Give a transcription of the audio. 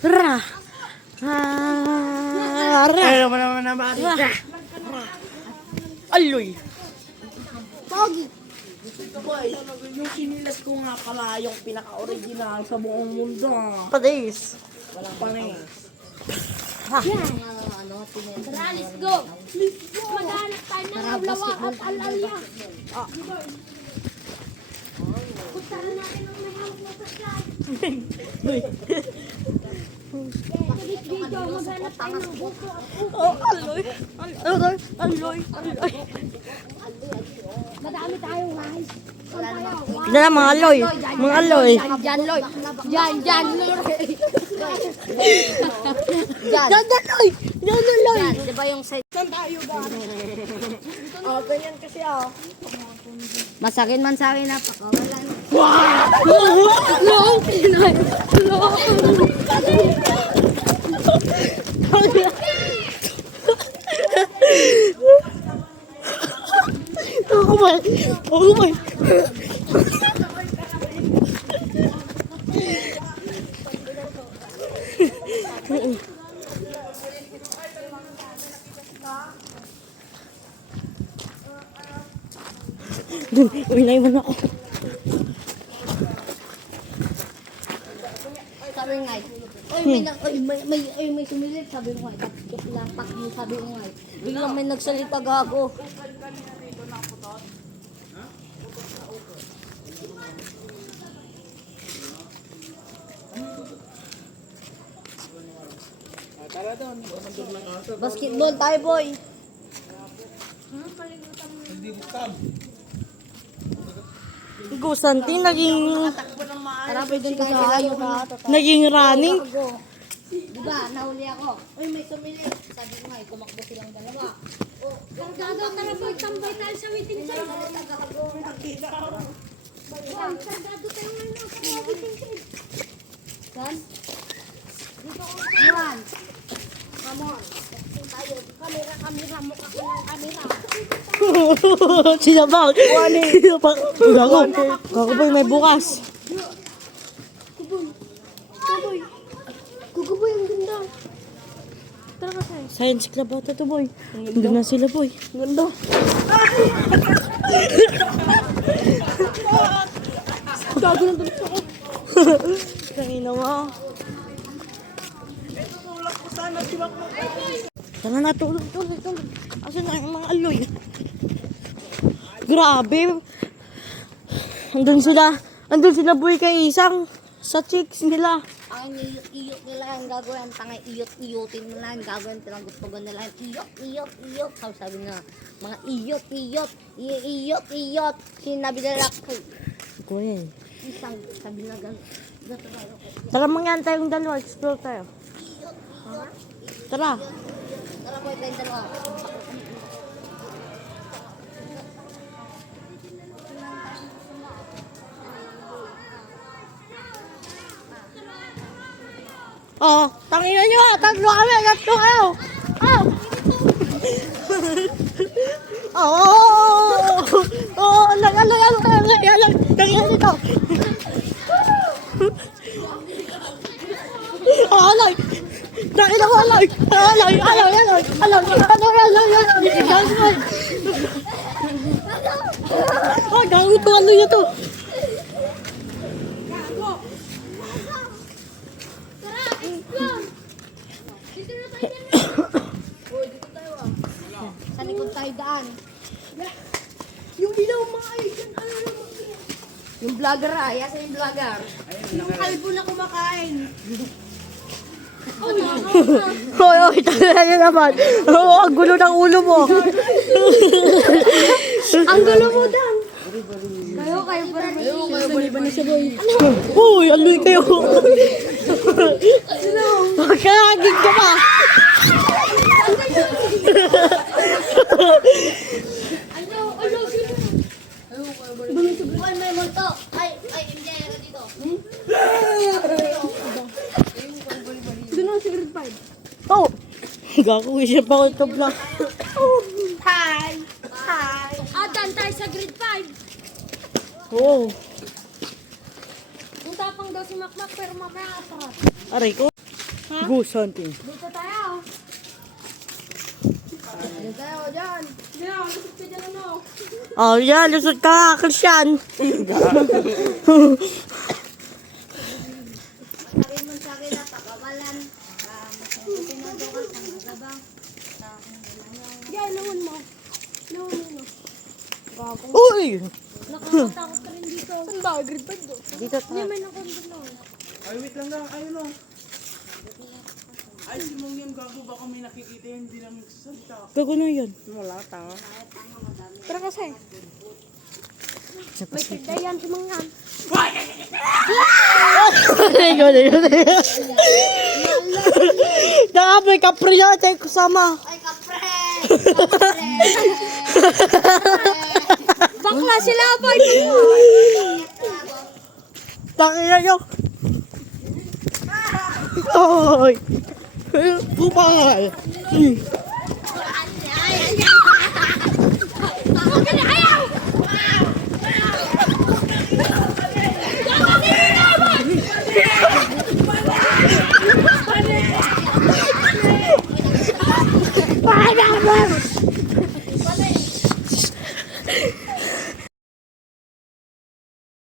Ra. Ra. Ayaw mo naman naman. Aloy. Pogi. Boy, yung sinilas ko nga pala yung pinaka-original sa buong mundo. Padis. Walang panay. Tara, let's go. Maghanap tayo ng awlawa at alalya. Puntahan natin ang may hawak na flashlight. Sa video, maghanap tayo ng buko at upo. Oh, aloy. Aloy. Aloy. Aloy. Madami tayo, guys. Saan tayo? Dala mga aloy. Mga aloy. Diyan, Loy. Diyan, Loy. Diyan, aloy. Diyan, aloy. Di ba yung side? Saan tayo ba? Oh, ganyan kasi oh. Masakin man sa akin na pakawalan. No, Pinay. No. Oh my. Oh my. Uy, naiwan ako. Sabi nga, may sumilip. Sabi ko nga, tapos lang pak mo, sabi ko nga. Biglang may nagsalita gago. Tara doon. Basketball tayo, boy. Gusanti, naging Tara, pwede tayo tayo na. naging running. Diba, nahuli ako. Uy, may sumilip. Sabi ko nga, tumakbo silang dalawa. Oh, Kargado, tara boy, tambay tayo sa waiting shed. Kargado tayo ngayon sa waiting shed. Saan? Dito ko. Yan. Come on. Tayo. Kamera. Mukha ko ng kamera. Sinabang. Sinabang. Gago. Gago boy, may bukas. Kukuboy, ang ganda. Tara ka tayo. Science club ata to boy. Doon na sila boy. Ganda. Gago ng tulis ako. Kanina mo. Tulak ko sana si Makmak. Tara na, tulog. Asan na yung mga aloy? Grabe. Andun sila boy kay isang sa chicks nila. Ang iyot nila ang gagawin. Tangay iyot-iyotin nila ang gagawin. Pinaggustugan nila ang iyot. Sabi nga, mga iyot. Sinabi nila ko. Kuya. Isang sabi na gano'n. Tara mangyan tayong dalawa. Explore tayo. Tara. Tara po, tayo dalawa. Oh, tangina nyo. Tatlo kami. Tatlo kayo. Oh, aloy. Tangina nito. Oh, aloy. Tangina mo, aloy. Oh, gago to, aloy na to. Tara, explore! Dito na tayo. Dito tayo ah. Sa likod tayo daan. Yung ilaw mga ayun. Yung vlogger ah. Yasa yung vlogger. Yung kalbo na kumakain. Hoy, tangina nyo naman. Oh, ang gulo ng ulo mo. Ang gulo mo dan. Kayo pa rin. Ba na siya boy? Uy, aloy kayo. Magkakagig ka pa. Bukan may multo. Ay, hindi ka dito. Doon na si grade 5. Oh, gago, isip ako ito vlog. Hi! Dan tayo sa grade 5. Oh, Ang tapang daw si Makmak pero mamaya atras. aray ko. Goose hunting. Dito tayo. Dito tayo, dyan. Dito, lusot ka dyan ano. Oh, yan. Lusot ka, Christian. Sabi mo sa akin na pakawalan. Pinado ka sa magabang. Yan, luhon mo. Luhon mo. Uy! Nakakatakot ka rin dito. Saan ba? Grade 5 do? Dito Hindi, may nakonto na. Ay, wait lang lang. Ayun o. Ay, si Mong yan gago. Baka may nakikita yun. Hindi lang nagsasalita. Gago na yan. Wala, tanga. Tara kasi. May tigdayan si Mangan. Ikaw na yun. Nakapoy kapre na tayo kusama. Ay, kapre! Bakla sila pa! Takina nyo. Oy! Bupal! Ayaw!